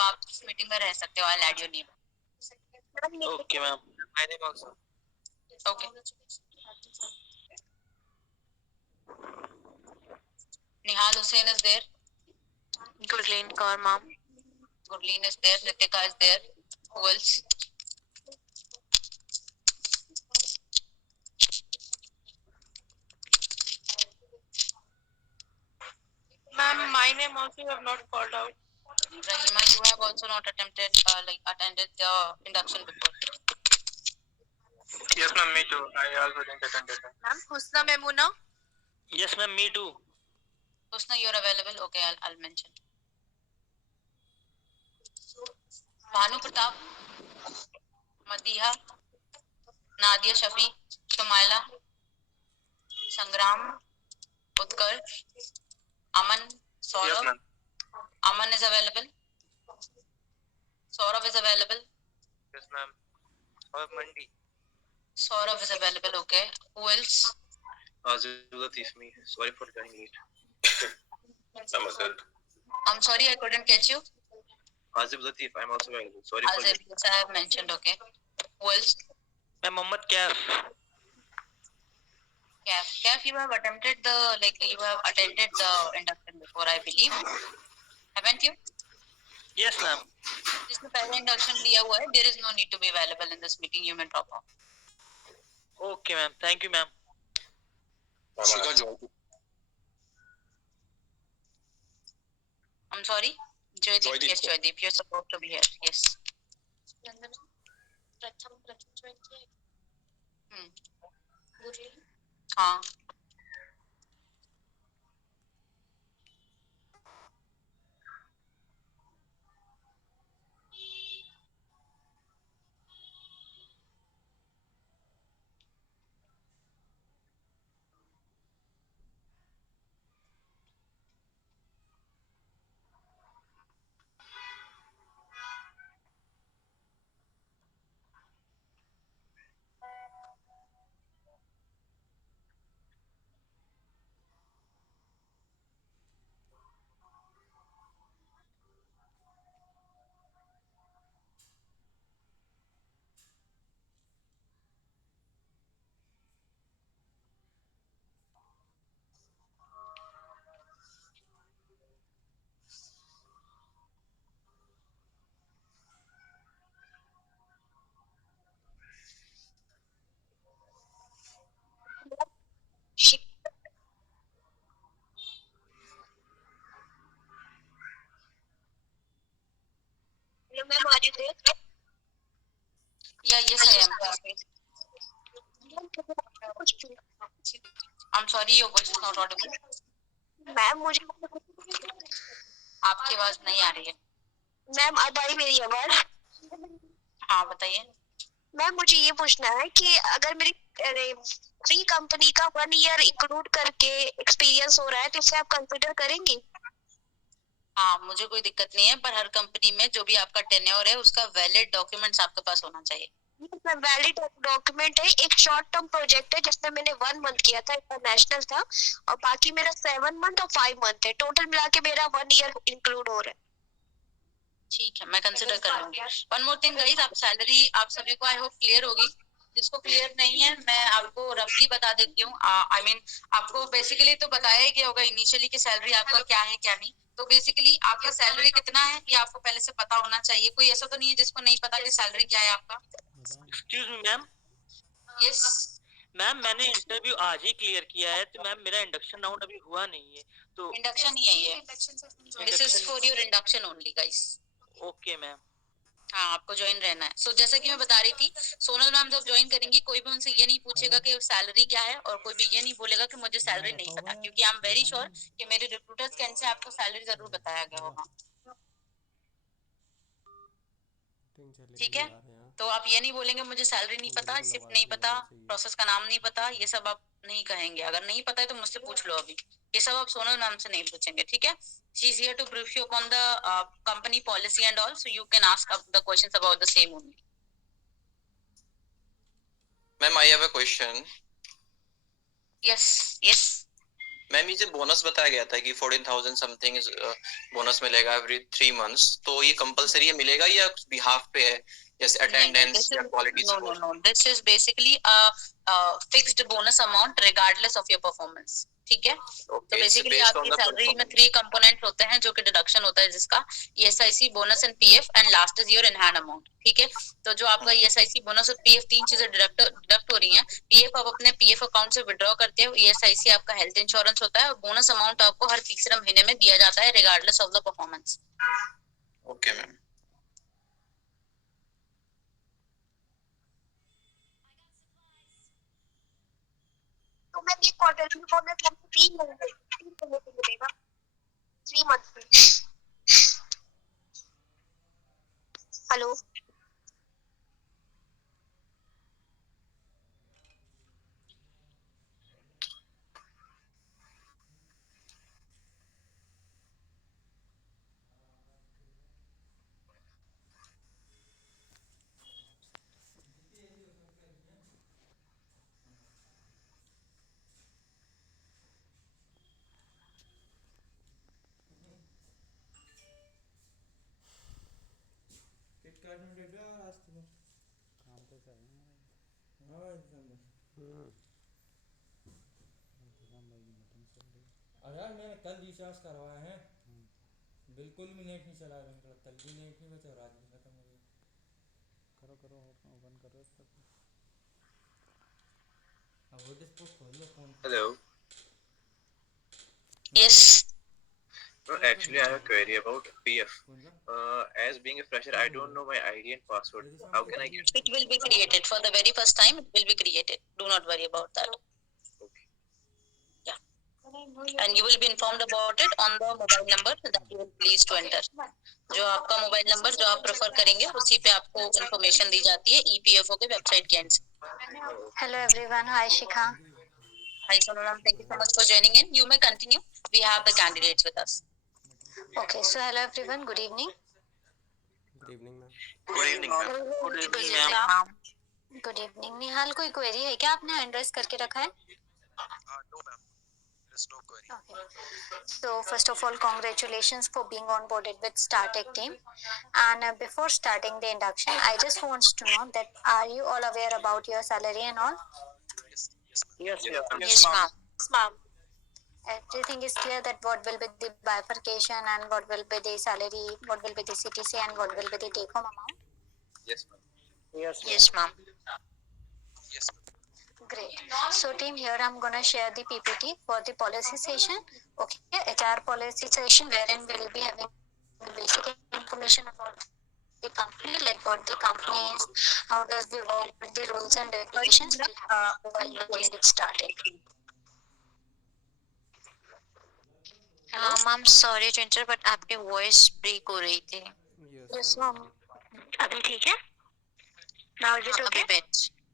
तो आप इस मीटिंग में रह सकते हो. I'll add your name. Okay, ma'am. My name also. Okay. Nihal Hussain is there. Gurleen Kaur, ma'am. Gurleen is there. Ritika is there. Who else? Ma'am, my name also you have not called out. Rahima, you have also not attended the induction before. Yes, ma'am. Me too. I also didn't attend it. Ma'am, Husna Memuna. Yes, ma'am. Me too. Husna, you're available. Okay, I'll mention. Bhanu Pratap, Madiha, Nadia Shafi, Shumaila, Sangram, Utkarsh, Aman, Saurav. Yes, ma'am. Aman is available. Saurav is available. Yes, ma'am. Or Mandi. Saurav is available. Okay. Who else? Azib Latif, me. Sorry for joining late. I'm Azib. I'm sorry, I couldn't catch you. Azib Latif, I'm also available. Sorry for Azib, yes, I have mentioned. Okay. Who else? Ma'am, Mohammed Kaif. Kaf, you have attempted you have attended the induction before, I believe. Haven't you? Yes, ma'am. जिसने पहले induction लिया हुआ है, there is no need to be available in this meeting. You may drop off. Okay, ma'am. Thank you, ma'am. I'm sorry. Joydeep. Yes, Joydeep. You're supposed to be here. Yes. हाँ. Ma'am, are you there? Yeah, yes, I am. I'm sorry, your voice is not audible. Ma'am मुझे आपकी आवाज नहीं आ रही है. Ma'am अब आई मेरी आवाज. हाँ, बताइए. मैम मुझे ये पूछना है कि अगर मेरी फ्री कंपनी का 1 ईयर इंक्लूड करके एक्सपीरियंस हो रहा है तो इसे आप कंसिडर करेंगी? हाँ, मुझे कोई दिक्कत नहीं है, पर हर कंपनी में जो भी आपका टेन्योर है उसका वैलिड डॉक्यूमेंट्स आपके पास होना चाहिए. वैलिड डॉक्यूमेंट है. एक शॉर्ट टर्म प्रोजेक्ट है जिसमें मैंने 1 मंथ किया था, इंटरनेशनल था, और बाकी मेरा 7 मंथ और 5 मंथ है. टोटल मिला के मेरा 1 ईयर इंक्लूड हो रहा है. ठीक है, मैं कंसिडर कर लूंगी. वन मोर थिंग गाइस, आप सैलरी आप सभी को आई होप क्लियर होगी. जिसको क्लियर नहीं है मैं आपको रफली बता देती हूँ. आई मीन आपको बेसिकली तो बताया ही गया होगा इनिशियली कि सैलरी आपका क्या है क्या नहीं. तो बेसिकली आपका सैलरी कितना है ये आपको पहले से पता होना चाहिए. कोई ऐसा तो नहीं है जिसको नहीं पता कि सैलरी क्या है आपका. Excuse me ma'am. Yes ma'am, मैंने इंटरव्यू आज ही क्लियर किया है, तो मैम मेरा इंडक्शन राउंड अभी हुआ नहीं है. तो इंडक्शन ही है ये. This is for your induction only guys. Okay ma'am. हाँ, आपको ज्वाइन रहना है. सो जैसा कि मैं बता रही थी, सोनल मैम जब ज्वाइन करेंगी कोई भी उनसे ये नहीं पूछेगा कि सैलरी क्या है, और कोई भी ये नहीं बोलेगा कि मुझे सैलरी नहीं पता, क्योंकि आई एम वेरी श्योर कि मेरे रिक्रूटर्स के एंड से आपको सैलरी जरूर बताया गया होगा. ठीक है, तो आप ये नहीं बोलेंगे मुझे सैलरी नहीं पता, शिफ्ट नहीं पता, प्रोसेस का नाम नहीं पता, ये सब आप नहीं कहेंगे. अगर नहीं पता है तो मुझसे पूछ लो अभी. ये सब आप सोनल मैम से नहीं पूछेंगे. ठीक है. She is here to brief you upon the company policy and all, so you can ask the questions about the same only. Ma'am, I have a question. Yes. Ma'am ये जो बोनस बताया गया था कि 14,000 समथिंग बोनस मिलेगा every 3 months, तो ये compulsory है मिलेगा या बिहाफ पे है, जैसे अटेंडेंस या quality score? No. This is basically a fixed bonus amount regardless of your performance. ठीक है? तो बेसिकली आपकी सैलरी में 3 कंपोनेंट होते हैं जो कि डिडक्शन होता है, जिसका ESIC, bonus and PF, and last is your in hand amount. ठीक है? तो जो आपका ESIC, बोनस और PF 3 चीजें डिडक्ट हो रही हैं. PF आप अपने PF अकाउंट से विड्रॉ करते हो, ESIC आपका हेल्थ इंश्योरेंस होता है, और बोनस अमाउंट आपको हर तीसरे महीने में दिया जाता है regardless of the performance. Okay ma'am. तो मैं ये क्वार्टरली बोनस हमको 3 महीने पे मिलेगा, 3 मंथ में. हेलो. यार मैंने कल रिचार्ज करवाया है, बिल्कुल भी नेट नहीं चला रहा है, कल भी नेट नहीं बचा, रात भी खत्म हो गई. करो ओपन करो तब. अब हॉटस्पॉट खोल लो phone. Hello. Yes. No, actually, I have a query about PF. As being a fresher, I don't know my ID and password. How can I get? It will be created for the very first time. It will be created. Do not worry about that. Okay. Yeah. And you will be informed about it on the mobile number that you will please to enter. जो आपका mobile number जो आप prefer करेंगे उसी पे आपको information दी जाती है EPFO के वेबसाइट के एंड से. Hello everyone. Hi Shikha. Hi Sonolam, thank you so much for joining in. You may continue. We have the candidates with us. Okay, so hello everyone. Good evening. Good evening ma'am. Good evening ma'am. Good evening ma'am. Good evening. निहाल, कोई query है क्या? आपने hand raise करके रखा है? No ma'am, there is no query. Okay. So first of all, congratulations for being onboarded with StarTech team. And before starting the induction, I just want to know that are you all aware about your salary and all? Yes, Yes, ma'am. Everything is clear that what will be the bifurcation and what will be the salary, what will be the CTC and what will be the take home amount? Yes, ma'am. Yes, ma'am. Yes. Great. So team, here I'm gonna share the PPT for the policy session. Okay, HR policy session wherein we'll be having the basic information about the company, like what the company is, how does the work with the rules and regulations. While we get started. Ma'am sorry to inter but आपकी voice break हो रही थी. Yes, ma'am. अभी ठीक है? Now is it okay?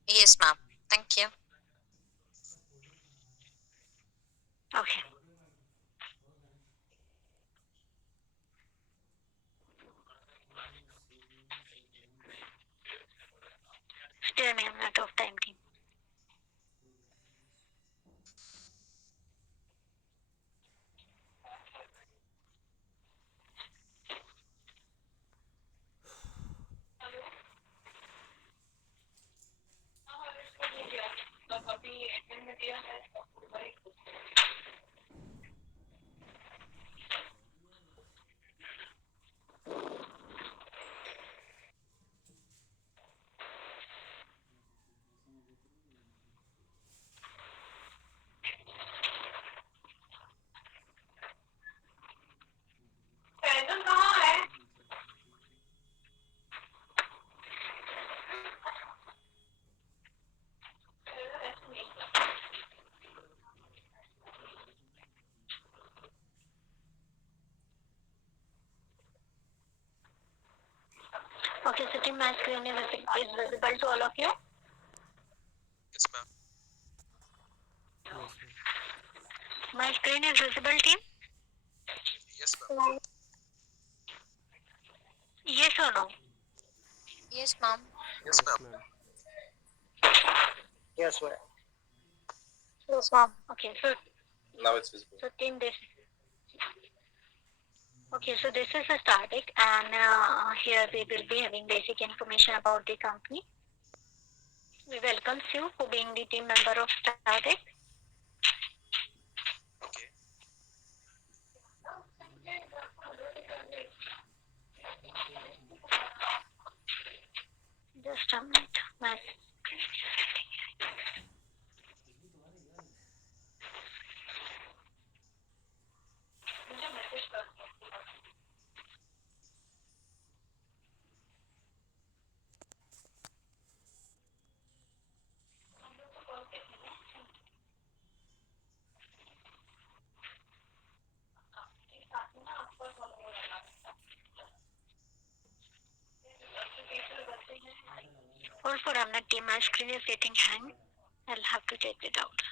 Yes, ma'am. Thank you. Okay. Spare me a minute of time, team. Okay, so team, my screen is visible to all of you. Yes, ma'am. My screen is visible, team. Yes, ma'am. Yes or no? Yes, ma'am. Yes, ma'am. Yes, ma'am. Yes, ma'am. Okay, so Now it's visible. So team, this. Okay, so this is a static, and here we will be having basic information about the company. We welcome you for being the team member of static. Okay. Just a minute. My also, I'm not team. My screen is getting hang. I'll have to take it out.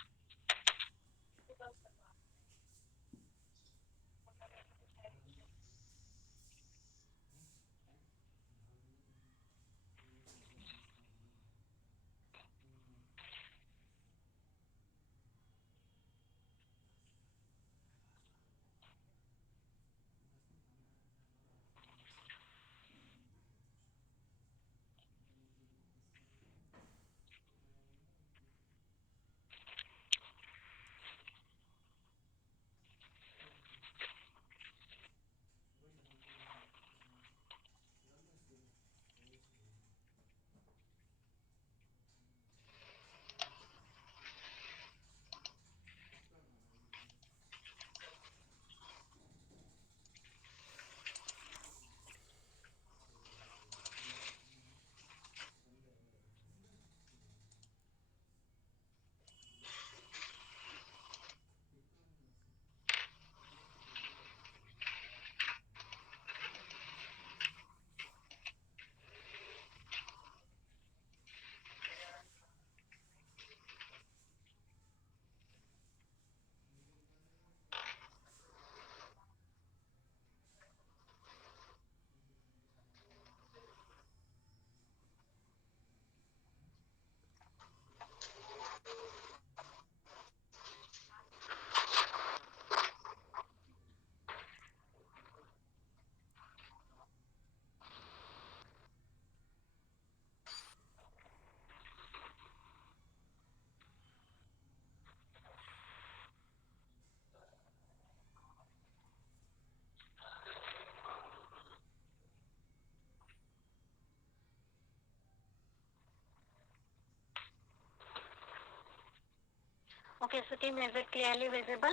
Okay, so team, is it clearly visible?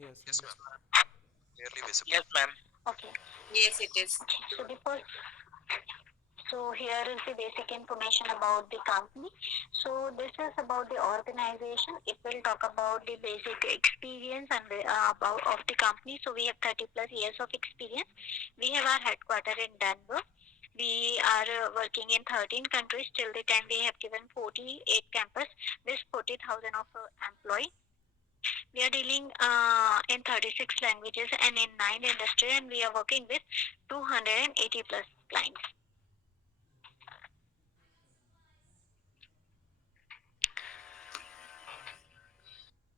Yes, Yes, ma'am. ma'am. Clearly visible. Yes, ma'am. Okay. Yes, it is. So so here is the basic information about the company. So this is about the organization. It will talk about the basic experience and about of the company. So we have 30 plus years of experience. We have our headquarters in Denver. We are working in 13 countries. Till the time we have given 48 campus with 40,000 of employee. We are dealing in 36 languages and in 9 industries, and we are working with 280 plus clients.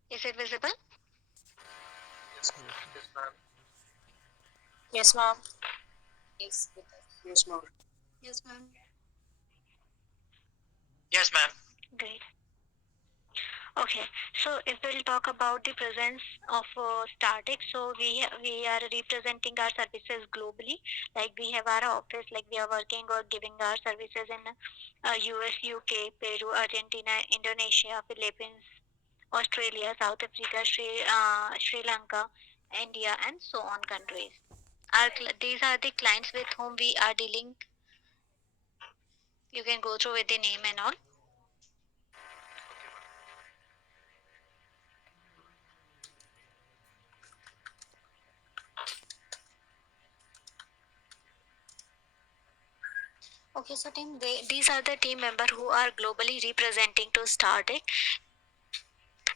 Is it visible? Yes, ma'am. Yes, ma'am. Yes, ma'am. Yes, yes, ma'am. Yes, ma'am. Yes, ma'am. Great. Okay, so if we'll talk about the presence of Startech, so we are representing our services globally. Like we have our office, like we are working or giving our services in US, UK, Peru, Argentina, Indonesia, Philippines, Australia, South Africa, Sri Lanka, India, and so on countries. These are the clients with whom we are dealing. You can go through with the name and all. Okay, so team, these are the team members who are globally representing to Startech.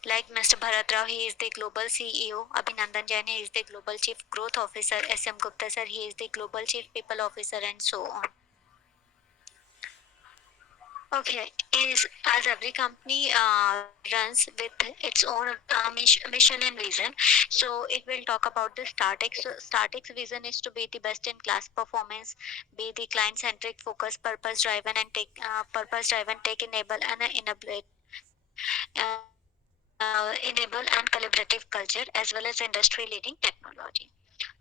Like Mr. Bharat Rao, he is the global CEO. Abhinandan Jain, he is the global chief growth officer. SM Gupta sir, he is the global chief people officer, and so on. Okay, is as every company runs with its own mission and vision, so it will talk about the Startex. So Startex vision is to be the best in class performance, be the client centric, focus, purpose driven, tech enable and enable and collaborative culture as well as industry leading technology.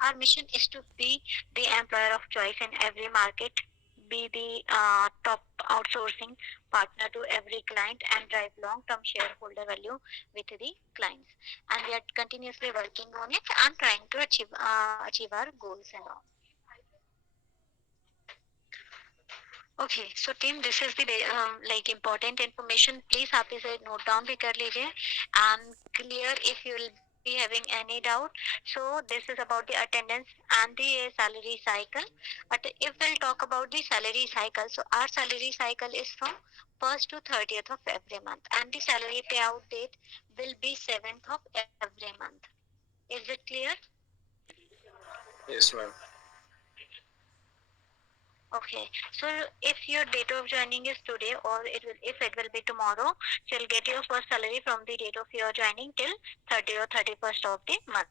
Our mission is to be the employer of choice in every market, be the top outsourcing partner to every client, and drive long-term shareholder value with the clients. And we are continuously working on it and trying to achieve our goals and all. Okay, so team, this is the like important information. Please आप इसे note down भी कर लीजिए and clear if you will be having any doubt. So this is about the attendance and the salary cycle. But if we'll talk about the salary cycle, so our salary cycle is from 1st to 30th of every month, and the salary payout date will be 7th of every month. Is it clear? Yes, ma'am. Okay, so if your date of joining is today or if it will be tomorrow, so you'll get your first salary from the date of your joining till 30 or 31st of the month.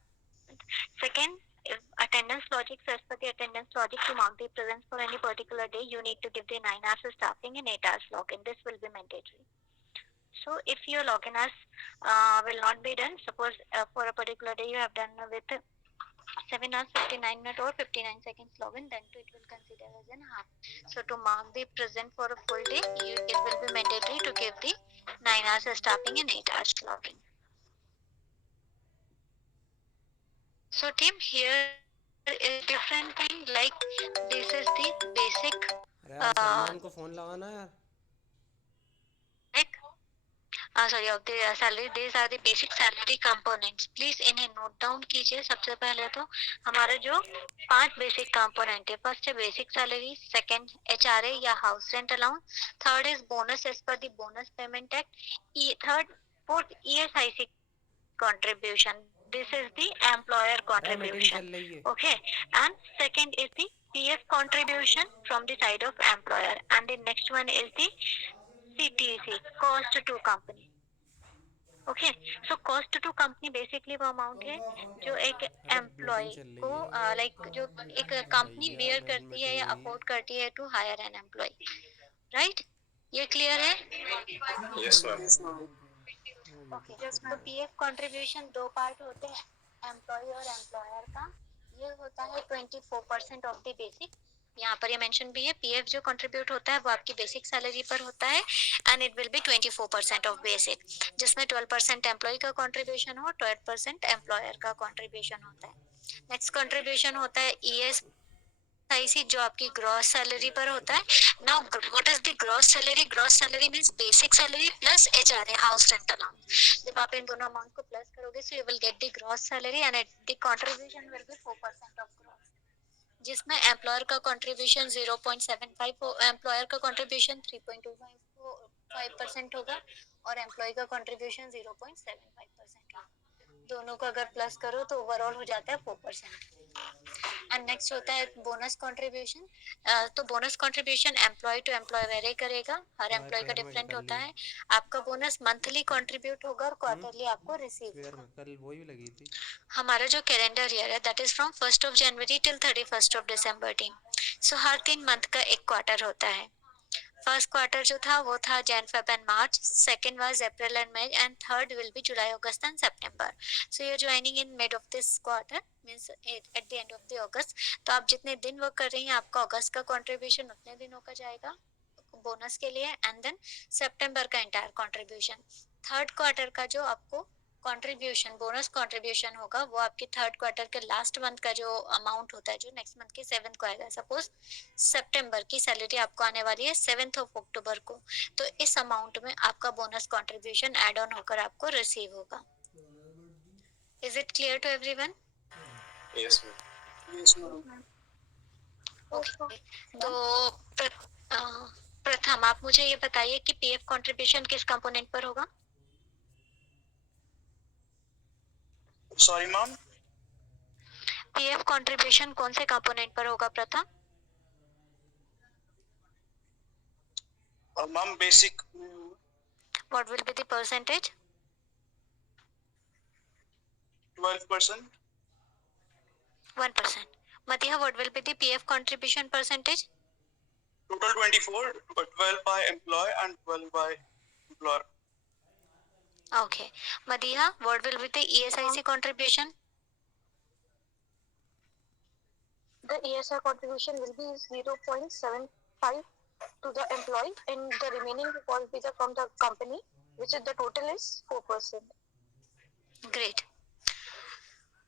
Second, if attendance logic, as per the attendance logic, to mark the presence for any particular day, you need to give the 9 hours staffing and 8 hours login. This will be mandatory. So if your login hours will not be done, suppose for a particular day you have done with 7 hours 59 minutes or 59 seconds login, then it will consider as an half. So to mark the present for a full day, it will be mandatory to give the 9 hours staffing and 8 hours login. So team, here is different thing, like this is the basic अरे यार सलमान को phone लगाना यार. like sorry of the salary. These are the basic salary components. Please इन्हें note down कीजिए. सबसे पहले तो हमारे जो 5 basic component है. First है basic salary, second HRA या house rent allowance, third is bonus as per the bonus payment act, fourth ESIC contribution. This is the employer contribution. Okay, and second is the PF contribution from the side of employer, and the next one is the CTC, cost to company. Okay, so cost to company basically वो amount है जो एक employ को like जो एक company bear करती है या अफोर्ड करती है to hire an employee, right? ये क्लियर है? Yes, ma'am. ओके, तो पीएफ कंट्रीब्यूशन दो पार्ट होते हैं, एम्प्लॉय और एम्प्लॉयर का. ये होता है 24% ऑफ द बेसिक. यहाँ पर ये मेंशन भी है, पीएफ जो कंट्रीब्यूट होता है वो आपकी बेसिक सैलरी पर होता है and it will be 24% of basic, जिसमें 12% एम्प्लॉय का कंट्रीब्यूशन हो, 12% एम्प्लॉयर का कंट्रीब्यूशन होता है. नेक्स्ट कंट्रीब्यूशन होता है ESIC जो आपकी ग्रॉस सैलरी पर होता है. Now what is the gross salary? Gross salary means basic salary plus HRA house rent allowance. जब आप इन दोनों अमाउंट को प्लस करोगे सो you will get the gross salary and the contribution will be 4% of gross, जिसमें employer का contribution 0.75, employer का contribution 3.25% होगा और एम्प्लॉय का कंट्रीब्यूशन 0.75% होगा. दोनों को अगर प्लस करो तो ओवरऑल हो जाता है 4%. एंड नेक्स्ट होता है बोनस कंट्रीब्यूशन. तो bonus contribution employee to employee vary करेगा, हर एम्प्लॉय का डिफरेंट होता है. आपका बोनस मंथली कंट्रीब्यूट होगा और क्वार्टरली आपको रिसीव होगा. कल वही लगी थी. हमारा जो कैलेंडर ईयर है that is from 1st of January till 31st of December team. So her 3 month का एक क्वार्टर होता है. फर्स्ट क्वार्टर जो था वो था Jan Feb and March, second was April and May and third will be July August and September. So you are joining in mid of this quarter means at the end of the August. तो आप जितने दिन work कर रही हैं आपका अगस्त का contribution उतने दिनों का जाएगा बोनस के लिए एंड देन सितंबर का एंटायर कंट्रीब्यूशन. थर्ड क्वार्टर का जो आपको कंट्रीब्यूशन बोनस कंट्रीब्यूशन होगा वो आपके थर्ड क्वार्टर के लास्ट मंथ का जो अमाउंट होता है जो नेक्स्ट मंथ के 7th को आएगा. सपोज सितंबर की सैलरी आपको आने वाली है 7th of October को, तो इस अमाउंट में आपका बोनस कंट्रीब्यूशन ऐड ऑन होकर आपको रिसीव होगा. Is it clear to everyone? Yes, ma'am. Okay, तो प्रथम आप मुझे ये बताइए कि पीएफ कंट्रीब्यूशन किस कंपोनेंट पर होगा? Sorry, ma'am. पीएफ कंट्रीब्यूशन कौन से कंपोनेंट पर होगा प्रथम? Ma'am, basic What will be the percentage? 12%. 1%. Madiha, what will be the PF contribution percentage? Total 24, but 12 by employee and 12 by employer. Okay. Madiha, what will be the ESIC contribution? The ESI contribution will be 0.75 to the employee, and the remaining will be from the company, which is the total is 4%. Great.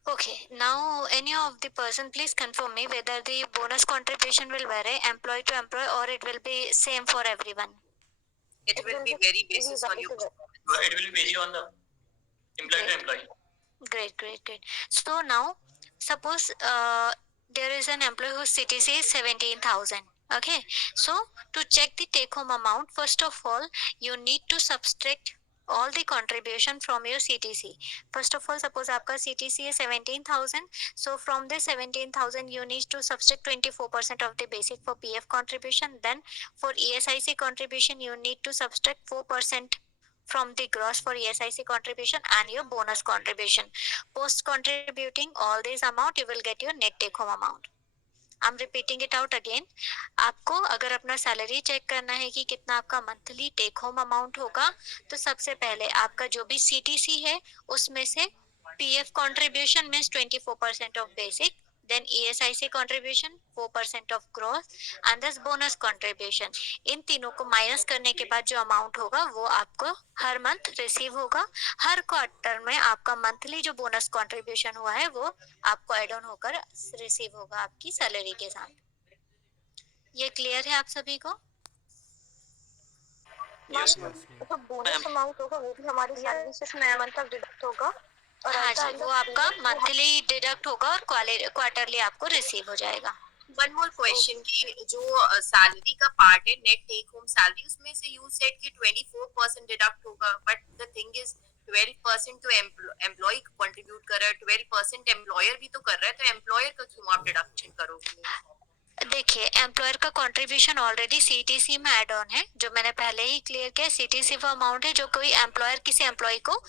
Okay, now any of the person please confirm me whether the bonus contribution will vary employee to employee or it will be same for everyone. It will be very basis on your performance. It will be based on the employee to employee. Great. So now, suppose there is an employee whose CTC is 17,000. Okay, so to check the take home amount, first of all, you need to subtract all the contribution from your CTC. First of all, suppose आपका CTC is 17,000. So from the 17,000, you need to subtract 24% of the basic for PF contribution. Then for ESIC contribution, you need to subtract 4% from the gross for ESIC contribution and your bonus contribution. Post contributing all these amount, you will get your net take home amount. I'm repeating it out again. आपको अगर अपना salary check करना है कि कितना आपका monthly take home amount होगा, तो सबसे पहले आपका जो भी CTC है उसमें से PF contribution means 24% of basic, then ESIC contribution 4% of gross and this bonus contribution. इन तीनों को माइनस करने के बाद जो अमाउंट होगा वो आपको हर मंथ रिसीव होगा. हर क्वार्टर में आपका मंथली जो बोनस कंट्रीब्यूशन हुआ है वो आपको एड ऑन होकर रिसीव होगा आपकी सैलरी के साथ. ये क्लियर है आप सभी को? Yes, ma'am. तो बोनस अमाउंट होगा वो भी हमारी सैलरी से 6 मंथ तक डिडक्ट होगा और हाँ जी, वो आपका मंथली डिडक्ट होगा और क्वार्टरली आपको रिसीव हो जाएगा. One more question कि जो सैलरी का पार्ट है नेट टेक होम सैलरी उसमें से यू सेड कि 24% डिडक्ट होगा, बट द थिंग इज 12% तो एम्प्लॉय कंट्रीब्यूट कर रहा है, 12% एम्प्लॉयर भी तो कर रहा है, तो एम्प्लॉयर का क्यों आप डिडक्शन करोगे? देखिए, एम्प्लॉयर का कंट्रीब्यूशन ऑलरेडी CTC में ऐड ऑन है, जो मैंने पहले ही क्लियर किया. CTC वो अमाउंट है जो कोई एम्प्लॉयर किसी एम्प्लॉय को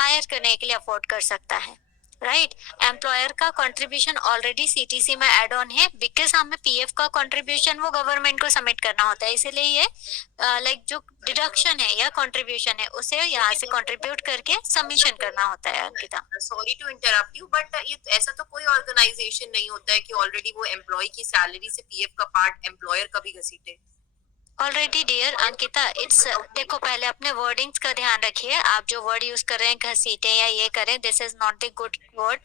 हायर करने के लिए अफोर्ड कर सकता है, राइट. एम्प्लॉयर का कंट्रीब्यूशन ऑलरेडी CTC में ऐड ऑन है, बिकॉज हमें PF का कंट्रीब्यूशन वो गवर्नमेंट को सबमिट करना होता है, इसीलिए ये लाइक जो डिडक्शन है या कंट्रीब्यूशन है उसे यहाँ से कंट्रीब्यूट करके सबमिशन करना होता है. Ankita, sorry to interrupt you, but ये ऐसा तो कोई ऑर्गेनाइजेशन नहीं होता है कि ऑलरेडी वो एम्प्लॉय की सैलरी से PF का पार्ट एम्प्लॉयर का भी घसीटे. ऑलरेडी डियर अंकिता, इट्स देखो पहले अपने वर्डिंग्स का ध्यान रखिए. आप जो वर्ड यूज कर रहे हैं घसीटे या ये करें, this is not the good word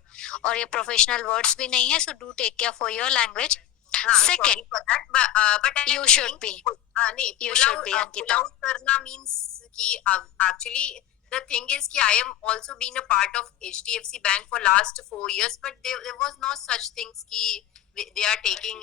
और ये प्रोफेशनल वर्ड्स भी नहीं है. So do take care for your language. Second, but you should be. You should be, Ankita. Pull out करना means कि actually the thing is कि I am also being a part of HDFC Bank for last 4 years, but there was no such things कि they are taking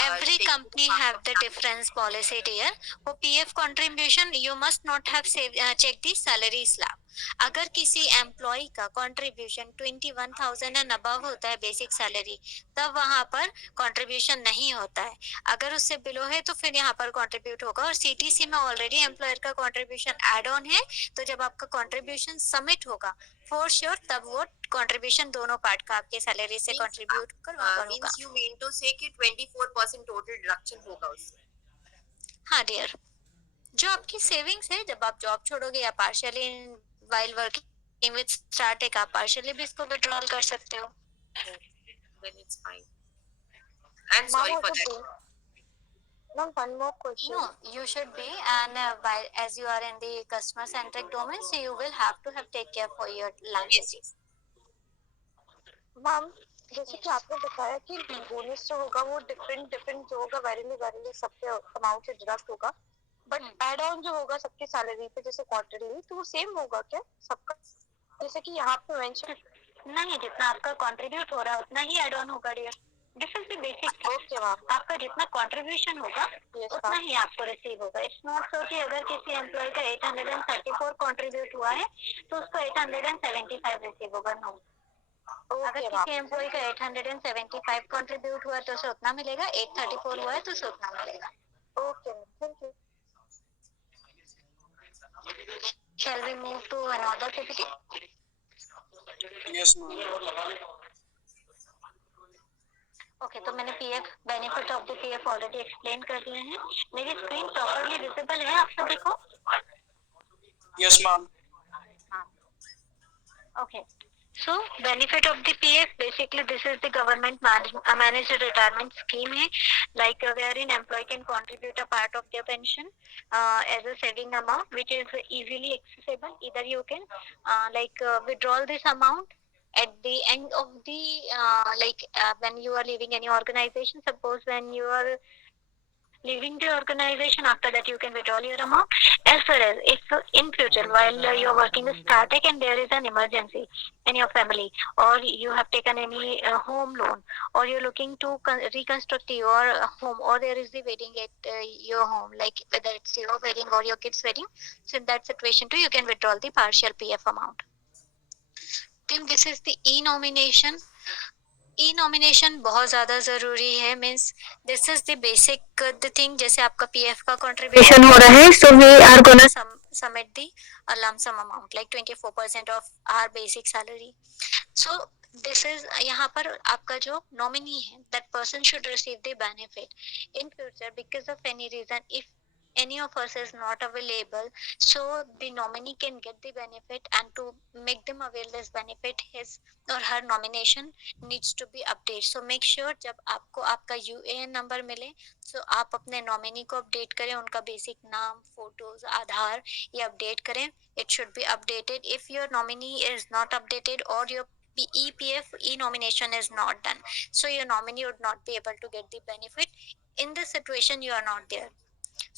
every company have the difference policy dear. For PF contribution you must not have check the salary slab. अगर किसी employ का contribution 21,000 and above होता है basic salary, तब वहां पर contribution नहीं होता है. अगर उससे बिलो है तो फिर यहाँ पर कंट्रीब्यूट होगा. और CTC में ऑलरेडी एम्प्लॉयर का कंट्रीब्यूशन ऐड ऑन है, तो जब आपका कंट्रीब्यूशन सबमिट होगा फॉर श्योर तब वो कंट्रीब्यूशन दोनों पार्ट का आपके सैलरी से कंट्रीब्यूट करवाकर होगा. means you mean to say कि 24% टोटल डिडक्शन होगा उससे. हाँ डियर, जो आपकी सेविंग्स है जब आप जॉब छोड़ोगे या partially while working with Startech आप partially भी इसको withdrawal कर सकते हो. Then it's fine. I'm sorry for that. Ma'am, one more question. No, you should be, and while as you are in the customer centric domain, so you will have to have take care for your language. Ma'am, जैसे कि आपने बताया कि bonus जो होगा वो different जो होगा वेरिली सबके अमाउंट से डिडक्ट होगा, बट एड ऑन जो होगा सबकी सैलरी पे जैसे क्वार्टरली, तो वो सेम होगा क्या सबका? जैसे कि यहाँ पे मेंशन नहीं, जितना आपका कंट्रीब्यूट हो रहा है उतना ही एड ऑन होगा dear. This is the basic. Okay ma'am. आपका जितना कंट्रीब्यूशन होगा उतना ही आपको रिसीव होगा. इट्स नॉट सो कि अगर किसी एम्प्लॉय का 834 कंट्रीब्यूट हुआ है तो उसको 875 रिसीव होगा. नो, अगर किसी एम्प्लॉय का 875 कंट्रीब्यूट हुआ तो उसे उतना मिलेगा, 834 हुआ है तो उसे उतना मिलेगा. Okay, thank you. Shall we move to another PPT? Yes, ma'am. Okay तो मैंने PF benefit of the PF already explain कर दिए हैं. मेरी स्क्रीन प्रॉपर्ली विजिबल है आप सभी को? Yes, ma'am. Okay. So benefit of the PF basically this is the government managed retirement scheme है, like wherein employee can contribute a part of their pension as a saving amount which is easily accessible. Either you can withdraw this amount at the end of the when you are leaving any organization. Suppose when you are leaving the organization, after that you can withdraw your amount. As far as if in future while you are working with Startech and there is an emergency in your family, or you have taken any home loan, or you're looking to reconstruct your home, or there is the wedding at your home, like whether it's your wedding or your kid's wedding, so in that situation too you can withdraw the partial PF amount. Then this is the e-nomination. ई-नॉमिनेशन बहुत ज़्यादा ज़रूरी है. Means this is the basic the thing. जैसे आपका PF का contribution हो रहा है, so we are gonna submit the lump sum amount like 24% of our basic salary. So this is यहाँ पर आपका जो नॉमिनी है, that person should receive the benefit in future because of any reason. If any of us is not available, so the nominee can get the benefit, and to make them avail this benefit, his or her nomination needs to be updated. So make sure जब आपको आपका UAN number मिले, so आप अपने nominee को update करें, उनका basic नाम, फोटोज, आधार ये अपडेट करें. It should be updated. If your nominee is not updated or your EPF e-nomination is not done, so your nominee would not be able to get the benefit. In this situation you are not there.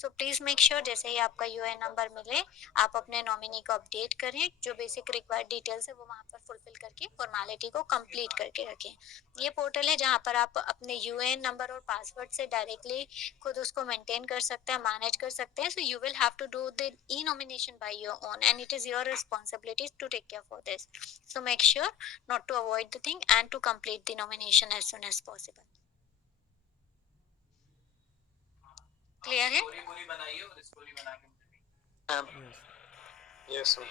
So please make sure जैसे ही आपका UN number मिले आप अपने nominee को update करें. जो basic required details है वो वहाँ पर फुलफिल करके फॉर्मेलिटी को कंप्लीट करके रखें. ये पोर्टल है जहाँ पर आप अपने यूएन नंबर और पासवर्ड से डायरेक्टली खुद उसको मेंटेन कर सकते हैं, मैनेज कर सकते हैं. So you will have to do the e nomination by your own and it is your responsibility to take care for this. So make sure not to avoid the thing and to complete the nomination as soon as possible. Clear है? Yes, sir.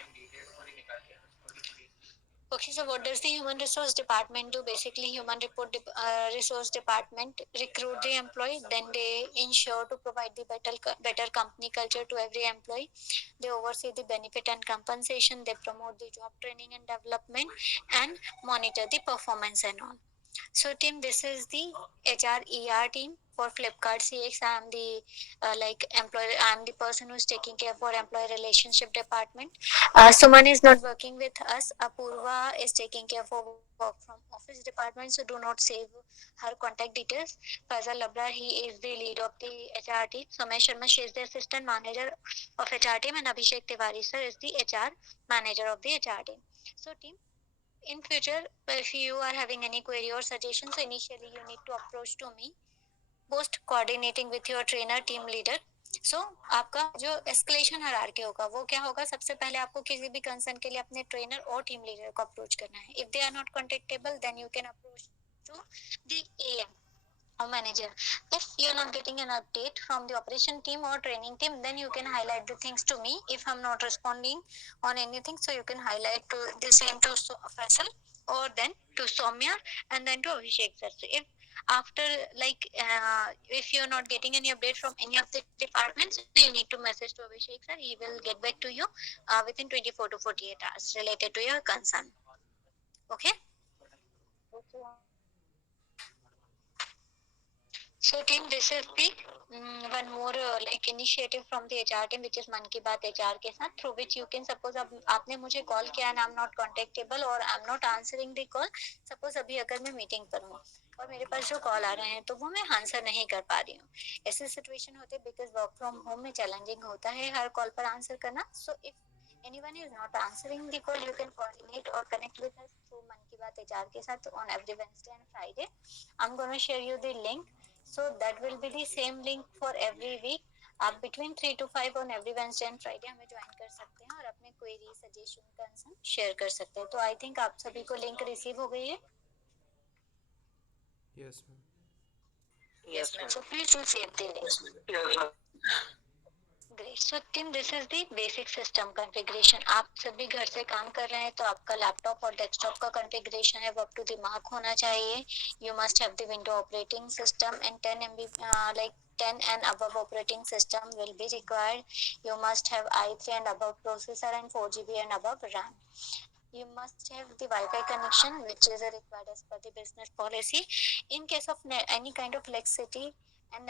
Okay, so what does the human resource department do? Basically, resource department recruit the employee, then they ensure to provide the better company culture to every employee. They oversee the benefit and compensation. They promote the job training and development and monitor the performance and all. So team, this is the HR team for Flipkart CX. I am the I am the person who is taking care for employee relationship department. Suman is not working with us. Apurva is taking care for work from office department, so do not save her contact details. Faisal Labrar, he is the lead of the HR team. Somesh Sharma, she is the assistant manager of HR team, and Abhishek Tiwari sir is the HR manager of the HR team. So team, in future if you are having any query or suggestion, so initially you need to approach to me post coordinating with your trainer team leader. So आपका जो escalation hierarchy होगा वो क्या होगा? सबसे पहले आपको किसी भी कंसर्न के लिए अपने ट्रेनर और टीम लीडर को अप्रोच करना है. If they are not contactable, then you can approach to the AM or manager. If you are not getting an update from the operation team or training team, then you can highlight the things to me. If I'm not responding on anything, so you can highlight to the same to Faisal or then to Soumya and then to Abhishek sir. So if after if you're not getting any update from any of the departments, you need to message to Abhishek sir. He will get back to you within 24 to 48 hours related to your concern. Okay? So team, this is the one more initiative from the HR team, which is मन की बात HR के साथ, through which you can suppose अब आपने मुझे call किया and I'm not contactable or I'm not answering the call. Suppose अभी अगर मैं मीटिंग पर हूँ और मेरे पास जो कॉल आ रहे हैं तो वो मैं आंसर नहीं कर पा रही हूँ. ऐसी सिचुएशन होती है बिकॉज वर्क फ्रॉम होम में चैलेंजिंग होता है हर कॉल पर आंसर करना. So if anyone is not answering the call, you can coordinate or connect with us through मन की बात HR के साथ on every Wednesday and Friday. I'm going to share you the link. So that will be the same link for every week. आप between 3 to 5 on every Wednesday and Friday हमें join कर सकते हैं और अपने query, suggestion, concern share कर सकते हैं. तो I think आप सभी को लिंक रिसीव हो गई है. Yes, ma'am. Yes, ma'am. So please do save the link. Yes, ma'am. Great. So team, this is the basic system configuration. आप सभी घर से काम कर रहे हैं तो आपका लैपटॉप और डेस्कटॉप का configuration है वो up to the mark होना चाहिए. You must have the window operating system and 10 MB like 10 and above operating system will be required. You must have i3 and above processor and 4 GB and above RAM. You must have the Wi-Fi connection, which is required as per the business policy. In case of any kind of laxity and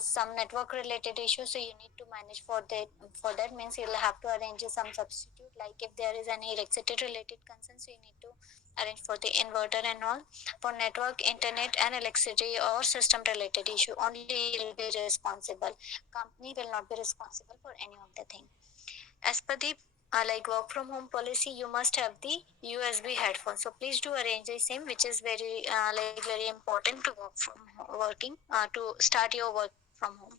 some network related issues, so you need to manage for that. For that means you'll have to arrange some substitute. Like if there is any electricity related concerns, so you need to arrange for the inverter and all. For network, internet, and electricity or system related issue, only you'll be responsible. Company will not be responsible for any of the thing. As per the like work from home policy, you must have the USB headphones. So please do arrange the same, which is very very important to working to start your work from home.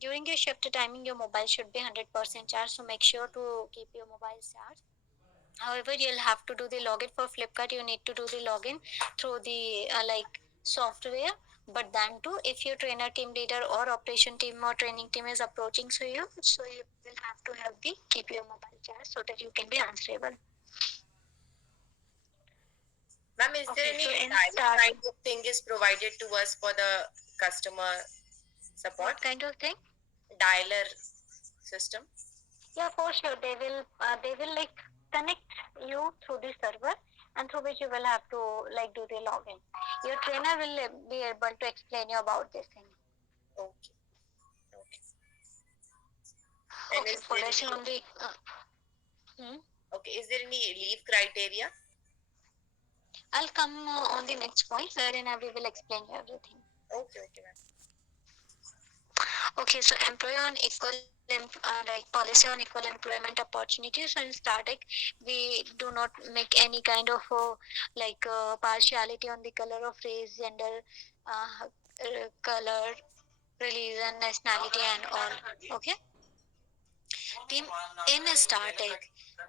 During your shift timing, your mobile should be 100% charged. So make sure to keep your mobile charged. However, you'll have to do the login for Flipkart. You need to do the login through the software. But then too, if your trainer, team leader, or operation team or training team is approaching you will have to have the keep your mobile charged so that you can be answerable. Ma'am, is there Okay, so any in dialer start- kind of thing is provided to us for the customer support? What kind of thing? Dialer system? Yeah, for sure. They will like connect you through the server and through which you will have to like do the login. Your trainer will be able to explain you about this thing. Okay. Okay. And Okay, is for there this any, only. okay, is there any leave criteria? I'll come on the next point wherein we will explain you everything. Okay, okay, ma'am. Okay, so employee on equal policy on equal employment opportunities. So in starting, we do not make any kind of partiality on the color of race, gender, color, religion, nationality, and all. Okay. Team, in starting,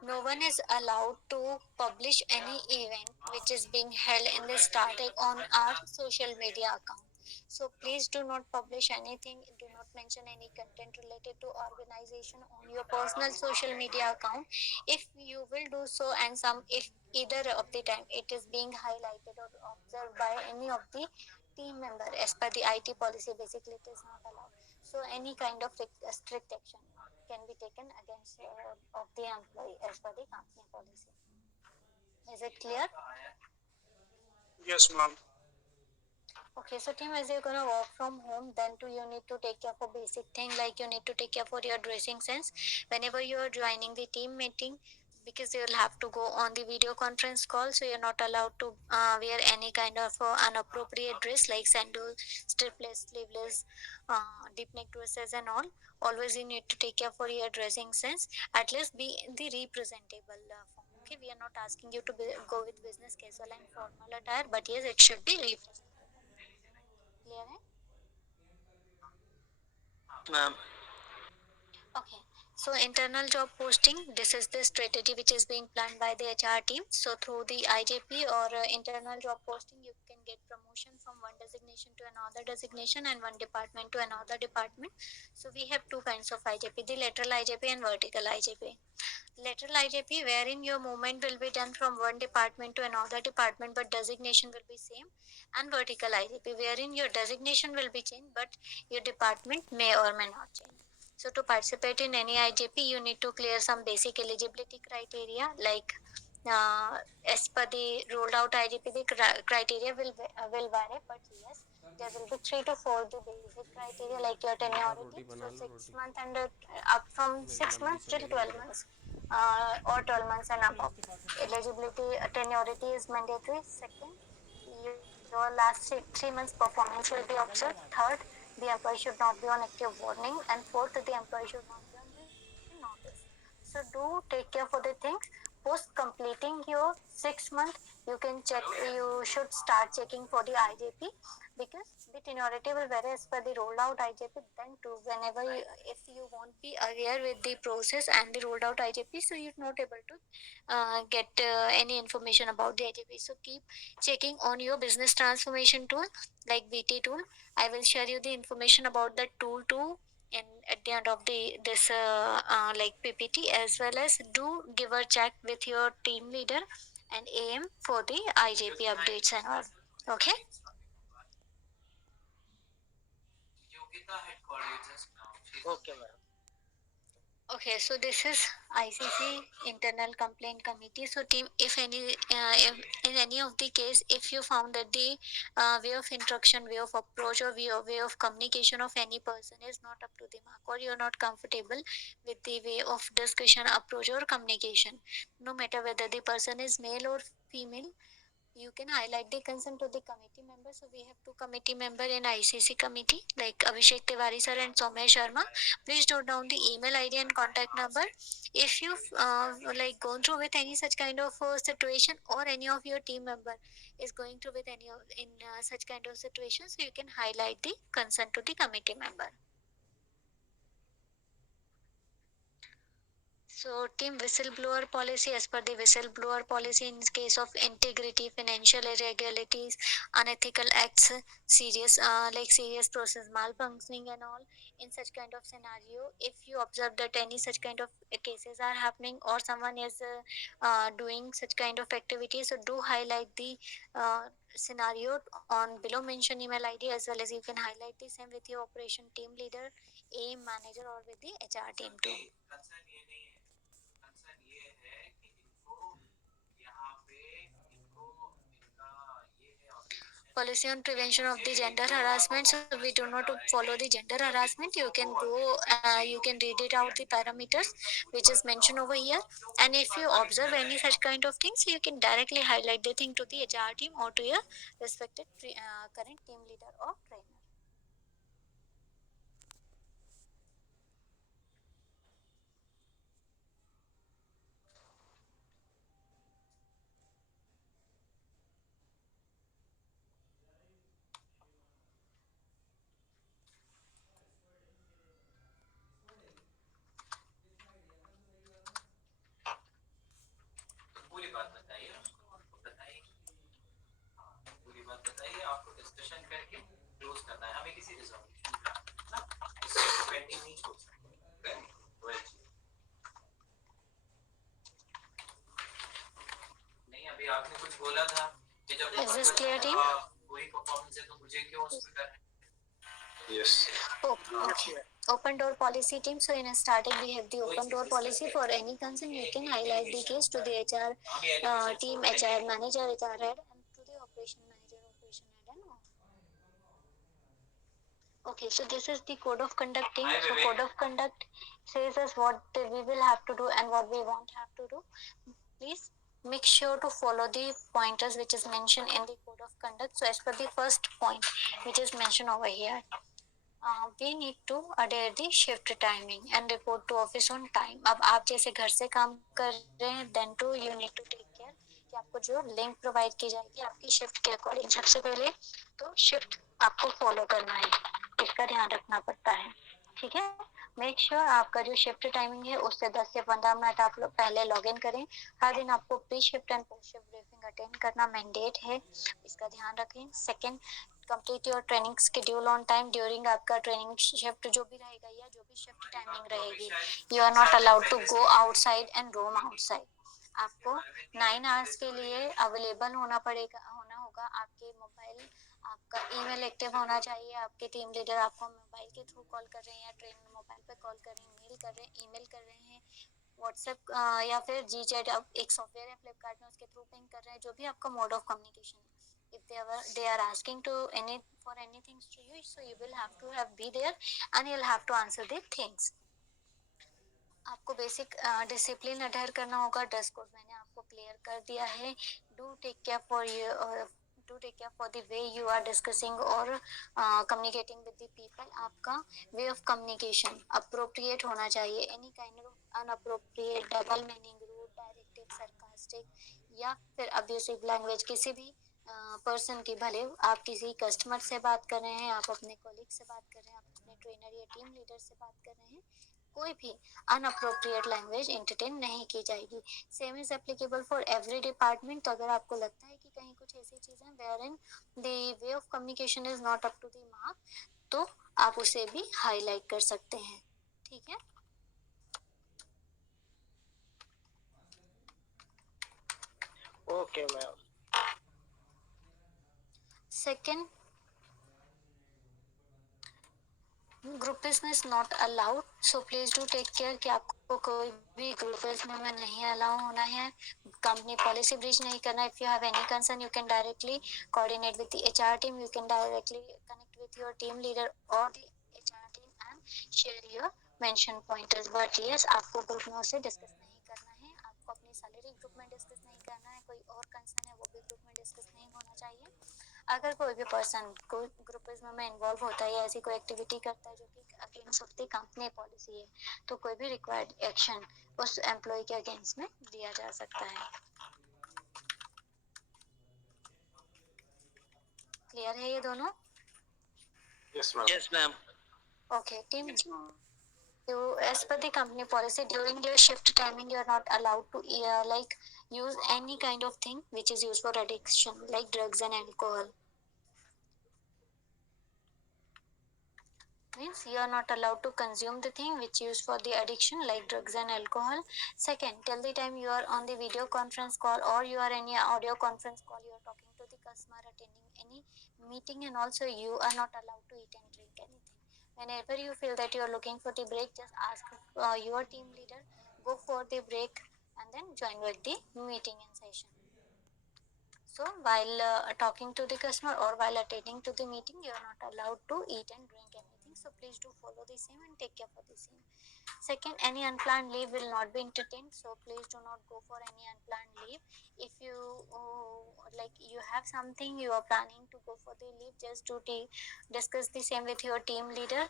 no one is allowed to publish any event which is being held in the starting on our social media account. So please do not publish anything. Do not mention any content related to organization on your personal social media account. If you will do so, and if either of the time it is being highlighted or observed by any of the team member as per the IT policy, basically it is not allowed. So any kind of strict action can be taken against of the employee as per the company policy. Is it clear? Yes, ma'am. Okay, so team, as you're gonna work from home, then too you need to take care for basic thing like you need to take care for your dressing sense whenever you are joining the team meeting, because you'll have to go on the video conference call. So you're not allowed to wear any kind of inappropriate dress like sandal, strapless, sleeveless, deep neck dresses and all. Always you need to take care for your dressing sense. At least be in the representable form. Okay, we are not asking you to go with business casual and formal attire, but yes, it should be representable. Clear hai? Ma'am. Okay. So internal job posting, this is the strategy which is being planned by the HR team. So through the IJP or internal job posting, you can get promotion from one designation to another designation and one department to another department. So we have two kinds of IJP, the lateral IJP and vertical IJP. Lateral IJP, wherein your movement will be done from one department to another department, but designation will be same. And vertical IJP, wherein your designation will be changed, but your department may or may not change. So to participate in any IJP, you need to clear some basic eligibility criteria like as per the rolled out IJP, the criteria will vary, but yes, there will be 3 to 4 the basic criteria like your tenuity, so 6 months and up from 6 months till 12 months or 12 months and above. Eligibility tenuity is mandatory. Second, your last 3 months performance will be observed. Third, the employee should not be on active warning, and fourth, the employee should not be on the notice. So do take care for the things. Post completing your 6 month, you can check. You should start checking for the IJP, because the tenuity will vary as per the rolled out IJP. Then too, whenever if you won't be aware with the process and the rolled out IJP, so you're not able to get any information about the IJP. So keep checking on your business transformation tool like BT tool. I will share you the information about the tool to in at the end of the this like PPT, as well as do give a check with your team leader and AM for the IJP updates and all. Okay. Okay, ma'am. Okay, so this is ICC internal complaint committee. So team, if if in any of the case, if you found that the way of instruction, way of approach, or way of communication of any person is not up to the mark, or you're not comfortable with the way of discussion, approach, or communication, no matter whether the person is male or female, you can highlight the concern to the committee member. So we have two committee member in ICC committee, like Abhishek Tiwari sir and Soumya Sharma. Please note down the email ID and contact number. If you like gone through with any such kind of situation, or any of your team member is going through with any of in such kind of situation, so you can highlight the concern to the committee member. So, team whistleblower policy, as per the whistleblower policy, in case of integrity, financial irregularities, unethical acts, serious serious process malfunctioning and all, in such kind of scenario, if you observe that any such kind of cases are happening, or someone is doing such kind of activities, so do highlight the scenario on below mentioned email ID, as well as you can highlight the same with your operation team leader, AM manager, or with the HR team too. Policy on prevention of the gender harassment. So we do not follow the gender harassment. You can go, you can read it out the parameters which is mentioned over here. And if you observe any such kind of things, you can directly highlight the thing to the HR team or to your respected current team leader or trainer. पूरी बात बताइए उनको, बताइए पूरी बात बताइए, आपको discussion करके क्लोज करना है, हमें किसी रिजोल्यूशन ना इसको पेंडिंग नहीं छोड़ सकते। नहीं, अभी आपने कुछ बोला था कि जब पूरी परफॉर्मेंस है तो मुझे क्यों उसमें करना है? Yes. Oh, okay. Open door policy team. So in starting we have the open door policy. For any concern, you can highlight the case to the HR team, HR manager, HR head, and to the operation manager, operation head, and all. Okay, so this is the code of conduct team. So code of conduct says us what we will have to do and what we won't have to do. Please make sure to follow the pointers which is mentioned in the code of conduct. So as per the first point which is mentioned over here, we need to adhere the shift timing and report to office on time. अब आप जैसे घर से काम कर रहे हैं, then too you need to take care कि आपको जो लिंक प्रोवाइड की जाएगी आपकी शिफ्ट के अकॉर्डिंग, सबसे पहले तो शिफ्ट आपको फॉलो करना है, इसका ध्यान रखना पड़ता है, ठीक है। मेक श्योर आपका जो शिफ्ट टाइमिंग है उससे 10 से 15 मिनट आप लोग पहले लॉग इन करें। हर दिन आपको pre shift and post shift briefing attend करना मैंडेट है, इसका ध्यान रखें। Second, complete your training schedule on time during आपका ट्रेनिंग शिफ्ट जो भी रहेगा या जो भी शिफ्ट टाइमिंग रहेगी, you are not allowed to go outside and roam outside. आपको 9 आवर्स के लिए अवेलेबल होना होगा। आपके मोबाइल, आपका ईमेल एक्टिव होना चाहिए। आपके टीम लीडर आपको मोबाइल के थ्रू कॉल कर रहे हैं या ट्रेन मोबाइल पे कॉल कर रहे हैं, मेल कर रहे हैं, ईमेल कर रहे हैं, व्हाट्सएप या फिर जी चैट, एक सॉफ्टवेयर है फ्लिपकार्ट में, उसके थ्रू पिंग कर रहे हैं, जो भी आपका मोड ऑफ कम्युनिकेशन है। If they are asking to for anything to you, so you will have to be there and you'll have to answer the things. आपको बेसिक डिसिप्लिन अडहेयर करना होगा। ड्रेस कोड मैंने आपको clear कर दिया है। Do take care for the way you are discussing और communicating with the people. आपका वे ऑफ कम्युनिकेशन अप्रोप्रिएट होना चाहिए। Any kind of inappropriate, double meaning, rude, directive, sarcastic या फिर अब्यूसिव लैंग्वेज किसी भी पर्सन की, भले आप किसी कस्टमर से बात कर रहे हैं, आप अपने कॉलीग से बात कर रहे हैं, आप अपने ट्रेनर या टीम लीडर से बात कर रहे हैं, कोई भी अनअप्रोप्रिएट लैंग्वेज एंटरटेन नहीं की जाएगी। Same is applicable for every department. तो अगर आपको लगता है कि कहीं कुछ ऐसी चीजें where in the way of communication is not up to the mark, तो आप उसे भी हाईलाइट कर सकते हैं, ठीक है। Okay ma'am. Second, groupism is not allowed, so please do take care कि आपको कोई भी ग्रुपिज्म में नहीं अलाउ होना है, कंपनी पॉलिसी ब्रीच नहीं करना। If you have any concern you can directly coordinate with the HR team, you can directly connect with your team leader और the HR team and share your mention pointers. But yes, आपको group में उसे discuss नहीं करना है, आपको अपनी salary group में डिस्कस नहीं करना है, कोई और कंसर्न है वो भी ग्रुप में डिस्कस नहीं होना चाहिए। अगर कोई भी पर्सन कोई ग्रुपिज्म में इन्वॉल्व होता है या ऐसी कोई एक्टिविटी करता है जो कि against of the company policy है, तो कोई भी रिक्वायर्ड एक्शन उस एम्प्लॉय के अगेंस्ट में लिया जा सकता है। क्लियर है ये दोनों? Yes ma'am. Yes ma'am. Okay, team. You, as per the company policy, during your shift timing, you are not allowed to like use any kind of thing which is used for addiction, like drugs and alcohol. Means you are not allowed to consume the thing which used for the addiction, like drugs and alcohol. Second, till the time you are on the video conference call or you are any audio conference call, you are talking to the customer, attending any meeting, and also you are not allowed to eat and drink anything. Whenever you feel that you are looking for the break, just ask your team leader, go for the break, and then join with the meeting and session. So while talking to the customer or while attending to the meeting, you are not allowed to eat and drink anything. So please do follow the same and take care for the same. Second, any unplanned leave will not be entertained. So please do not go for any unplanned leave. If you like you have something you are planning to go for the leave, just do discuss the same with your team leader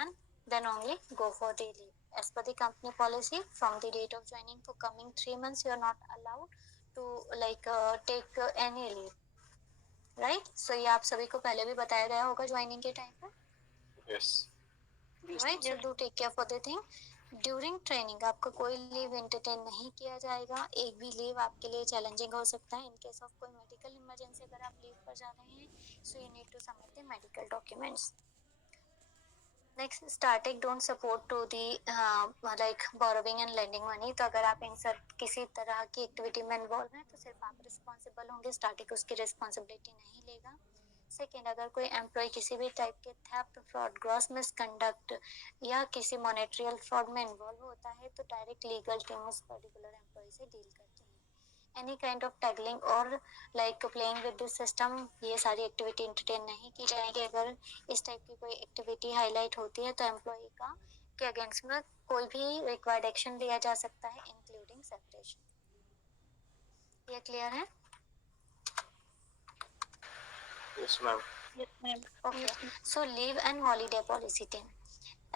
and then only go for the leave. As per the company policy, from the date of joining for coming 3 months, you are not allowed to like take any leave, right? So ये आप सभी को पहले भी बताया गया होगा joining के टाइम पर, yes. right? So do take care for the thing. During training आपका कोई लीव एंटरटेन नहीं किया जाएगा, एक भी लीव आपके लिए चैलेंजिंग हो सकता है। इन केस ऑफ कोई मेडिकल इमरजेंसी अगर आप लीव पर जा रहे हैं, so you need to submit the medical documents. Next, starting don't support to the like borrowing and lending money. तो अगर आप इन सब किसी तरह की एक्टिविटी में इन्वॉल्व हैं तो सिर्फ आप रिस्पॉन्सिबल होंगे, स्टार्टिंग उसकी रिस्पॉन्सिबिलिटी नहीं लेगा। सेकेंड, अगर कोई एम्प्लॉय किसी भी टाइप के थेफ्ट, फ्रॉड, ग्रॉस मिसकंडक्ट या किसी मॉनेटरियल फ्रॉड में इन्वॉल्व होता है तो डायरेक्ट लीगल टीम उस पर्टिकुलर एम्प्लॉय से डील करती है। एनी काइंड ऑफ टैगलिंग और like playing with this system, ये सारी एक्टिविटी एंटरटेन नहीं की जाएगी। अगर इस टाइप की कोई एक्टिविटी हाईलाइट होती है तो एम्प्लॉय का के अगेंस्ट में कोई भी रिक्वायर्ड एक्शन लिया जा सकता है, इंक्लूडिंग सेपरेशन। ये क्लियर है? Yes ma'am. Okay, so leave and holiday policy team.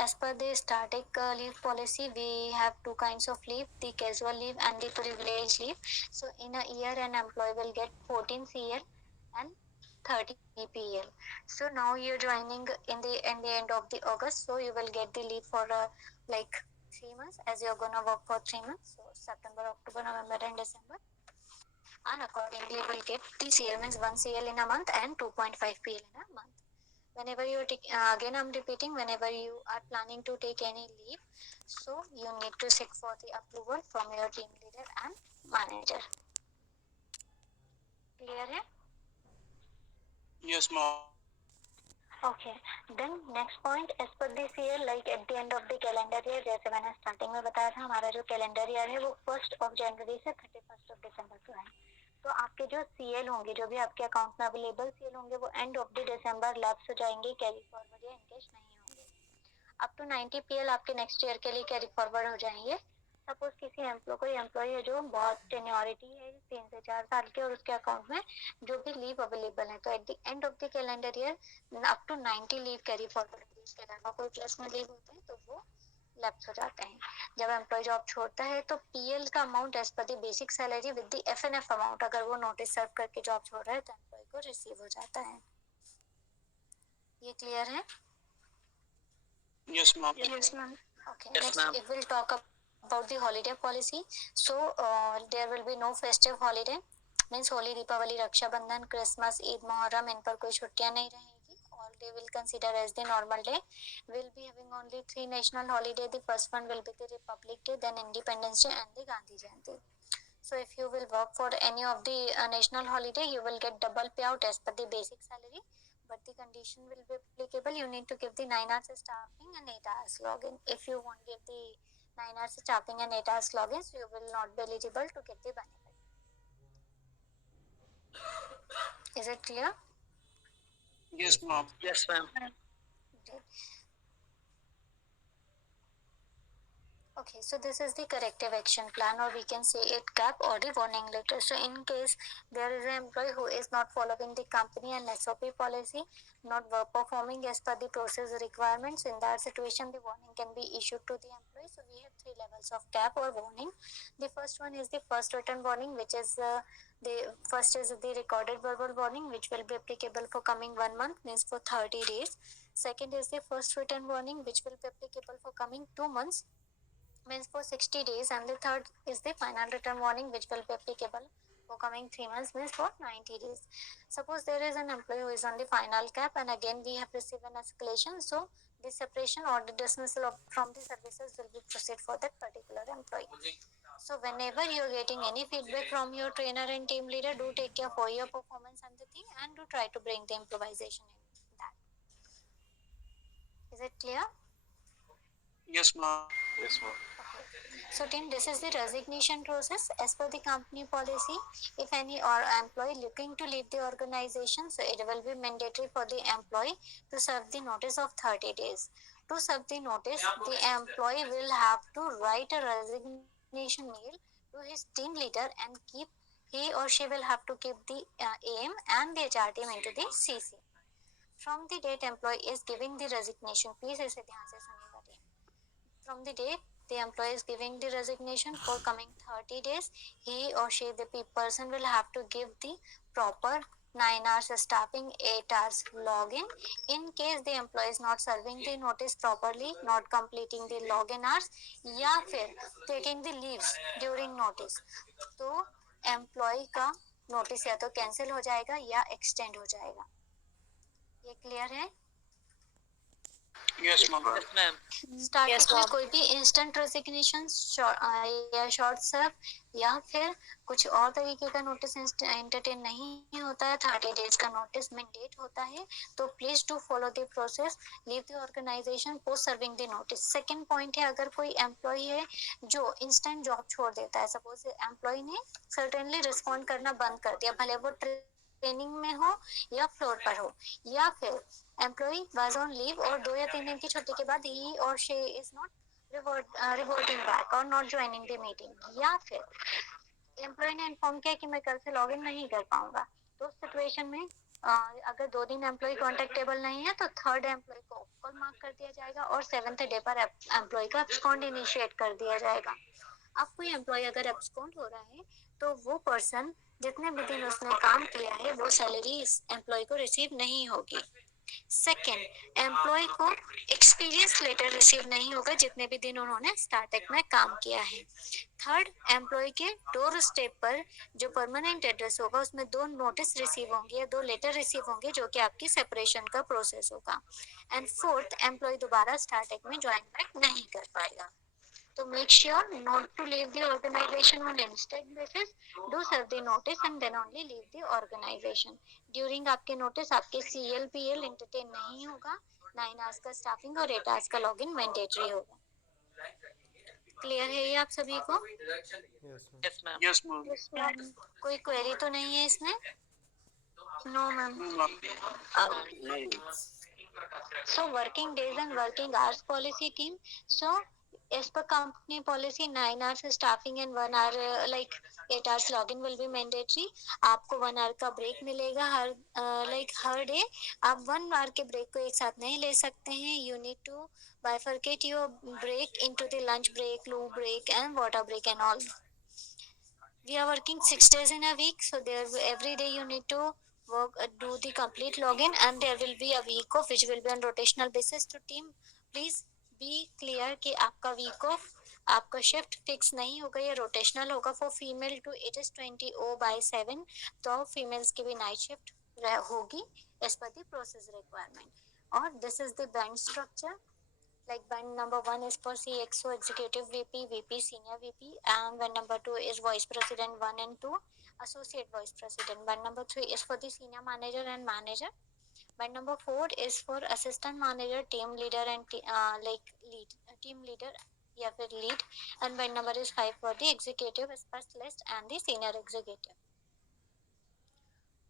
As per the static leave policy, we have two kinds of leave, the casual leave and the privilege leave. So in a year, an employee will get 14 CL and 30 PL. So now you're joining in the end of the August, so you will get the leave for like 3 months, as you're gonna work for 3 months, so September, October, November and December. And accordingly, you will get the CL means 1 CL in a month and 2.5 PL in a month. Whenever you take, again I'm repeating, whenever you are planning to take any leave, so you need to seek for the approval from your team leader and manager. Clear है? Yes, ma'am. Okay, then next point, as per this year, like at the end of the calendar year, जैसे मैंने starting में बताया था, हमारा जो calendar year है वो 1 जनवरी से 31 दिसंबर का है। तो आपके जो सीएल होंगे, जो भी आपके अकाउंट में अवेलेबल सीएल होंगे, वो and of the December lapse हो जाएंगे, कैरी फॉरवर्ड या एंगेज नहीं होंगे। अप टू 90 पीएल आपके नेक्स्ट ईयर के लिए कैरी फॉरवर्ड हो जाएंगे। सपोज किसी एम्प्लॉय है जो बहुत टेन्योरिटी है 3 से 4 साल के और उसके अकाउंट में जो भी लीव अवेलेबल है, तो at the end of the calendar year up to 90 leave carry forward होगी। इसके अलावा कोई प्लस में लीव होते हैं तो वो लैप्स हो जाते हैं। जब एम्प्लॉय जॉब छोड़ता है तो पीएल का amount as per the basic salary with the FNF amount, अगर वो नोटिस सर्व करके जॉब छोड़ रहा है तो एम्प्लॉय को रिसीव हो जाता है। ये क्लियर है? Yes, ma'am. Yes, ma'am. Okay. Yes, Next, ma'am. if we'll talk about the holiday policy, so there will be no festive holiday. Means Holi, Deepavali, Rakshabandhan, Christmas, Eid, Muharram, इन पर कोई छुट्टियां नहीं रहेगी। All day will consider as the normal day. We'll be having only 3 national holiday. The first one will be the Republic Day, then Independence Day and the Gandhi Jayanti. So if you will work for any of the national holiday, you will get double payout as per the basic salary. But the condition will be applicable. You need to give the 9 hours staffing and 8 hours login. If you won't give the 9 hours staffing and 8 hours login, so you will not be eligible to get the benefit. Is it clear? Yes, ma'am. Yes, ma'am. Great. Okay, so this is the corrective action plan, or we can say it CAP or the warning letter. So in case there is an employee who is not following the company and SOP policy, not performing as per the process requirements, in that situation the warning can be issued to the employee. So we have 3 levels of CAP or warning. The first one is the first written warning, which is the first is the recorded verbal warning, which will be applicable for coming 1 month, means for 30 days. Second is the first written warning, which will be applicable for coming 2 months, means for 60 days. And the third is the final written warning, which will be applicable for coming 3 months, means for 90 days. Suppose there is an employee who is on the final cap, and again we have received an escalation, so the separation or the dismissal from the services will be proceed for that particular employee. So whenever you are getting any feedback from your trainer and team leader, do take care for your performance and the thing, and do try to bring the improvisation in that. Is it clear? Yes, ma'am. Yes, ma'am. So team, this is the resignation process. As per the company policy, if any or employee looking to leave the organization, so it will be mandatory for the employee to serve the notice of 30 days. To serve the notice, the employee will have to write a resignation mail to his team leader, and he or she will have to keep the AM and the HR team into the CC. From the date employee is giving the resignation, please इसे ध्यान से सुनिएगा team. From the date the employee is giving the resignation for coming 30 days, he or she, the person will have to give the proper 9 hours staffing, 8 hours login. In case the employee is not serving the notice properly, not completing the login hours, या फिर taking the leaves during notice, तो employee का notice या तो cancel हो जाएगा या extend हो जाएगा. ये clear है? Yes, ma'am. Yes, ma'am. Starting में कोई भी इंस्टेंट रेजिग्नेशन या शॉर्ट सर्व या फिर कुछ और तरीके का नोटिस एंटरटेन नहीं होता है, 30 डेज का नोटिस मैंडेट होता है, तो please do follow the process, leave the organization post serving the notice. Second point है, अगर कोई एम्प्लॉय है जो इंस्टेंट जॉब छोड़ देता है, सपोज एम्प्लॉय ने सर्टेनली रिस्पॉन्ड करना बंद कर दिया, भले वो ट्रेनिंग में हो या फ्लोर पर हो, या फिर एम्प्लॉय वाज ऑन लीव और 2 या 3 दिन की छुट्टी के बाद ही और she is not reverting back और नॉट ज्वाइनिंग द मीटिंग, या फिर एम्प्लॉय ने इन्फॉर्म किया कि मैं कल से लॉगिन नहीं कर पाऊंगा, तो उस सिचुएशन में अगर 2 दिन एम्प्लॉय कॉन्टेक्टेबल नहीं है, तो थर्ड एम्प्लॉय को कॉल मार्क कर दिया जाएगा और 7th डे पर एम्प्लॉय का एब्सकॉन्ड इनिशिएट कर दिया जाएगा. अब कोई एम्प्लॉय अगर एब्सकॉन्ड हो रहा है, तो वो पर्सन जितने भी दिन उसने काम किया है वो सैलरी इस एम्प्लॉय को रिसीव नहीं होगी. सेकेंड, एम्प्लॉय को एक्सपीरियंस लेटर रिसीव नहीं होगा जितने भी दिन उन्होंने स्टार्टअप में काम किया है. थर्ड, एम्प्लॉय के डोर स्टेप पर जो परमानेंट एड्रेस होगा उसमें 2 नोटिस रिसीव होंगे या 2 लेटर रिसीव होंगे जो कि आपकी सेपरेशन का प्रोसेस होगा. एंड फोर्थ, एम्प्लॉय दोबारा स्टार्टअप में ज्वाइन बैक नहीं कर पाएगा. तो make sure not to leave the organization on instant basis, do serve the notice and then only leave the organization. During आपके नोटिस आपके CLPL एंटरटेन नहीं होगा, 9 आवर्स का स्टाफिंग और 8 आवर्स का लॉगिन मैंडेटरी होगा. क्लियर है ये आप सभी को? Yes, ma'am. Yes, ma'am. कोई क्वेरी तो नहीं है इसमें? No ma'am. So working days and working hours policy team. So as per company policy, 9 hours staffing and 1 hour like 8 hours login will be mandatory. आपको 1 hour का break मिलेगा हर हर day. आप 1 hour के break को एक साथ नहीं ले सकते हैं. You need to bifurcate your break into the lunch break, loo break and water break and all. We are working 6 days in a week, so there every day you need to work, do the complete login, and there will be a week off which will be on rotational basis to team. Please be clear कि आपका week off, आपका shift fix नहीं होगा, ये rotational होगा. For female to it is 20/7, तो females की भी night shift होगी as per the process requirement. or this is the band structure. Like band number 1 is for CXO, executive VP, VP, senior VP, and band number 2 is vice president 1 and 2, associate vice president. Band number 3 is for the senior manager and manager. Band number 4 is for assistant manager, team leader, and team leader, yeah, for lead. And band number is 5 for the executive specialist and the senior executive.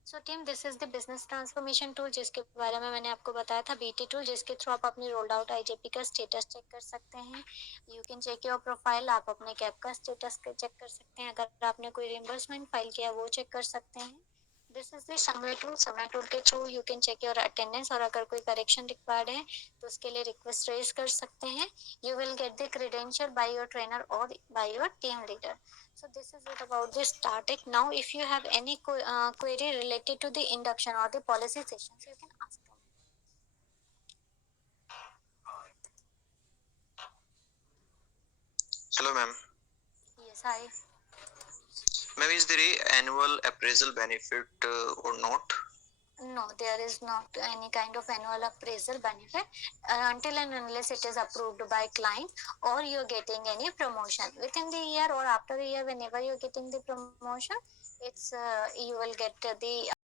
So team this is the business transformation tool जिसके बारे में मैंने आपको बताया था, BT tool, जिसके through आप अपनी रोल्ड आउट आईजेपी का स्टेटस चेक कर सकते हैं. You can check your profile, आप अपने कैप का स्टेटस चेक कर सकते हैं. अगर आपने कोई रिम्बर्समेंट फाइल किया वो चेक कर सकते हैं. This is the summary tool. Summary tool के through you can check your attendance, और अगर कोई करेक्शन रिक्वायर्ड है तो उसके लिए रिक्वेस्ट रेज कर सकते हैं. You will get the credential by your trainer और by your team leader. So this is it about this static. Now if you have any query related to the induction or the policy sessions, you can ask them. Hello ma'am. Yes, hi. Ma'am, is there a annual appraisal benefit or not? No, there is not any kind of annual appraisal benefit until and unless it is approved by client or you're getting any promotion within the year or after a year. Whenever you're getting the promotion, it's you will get the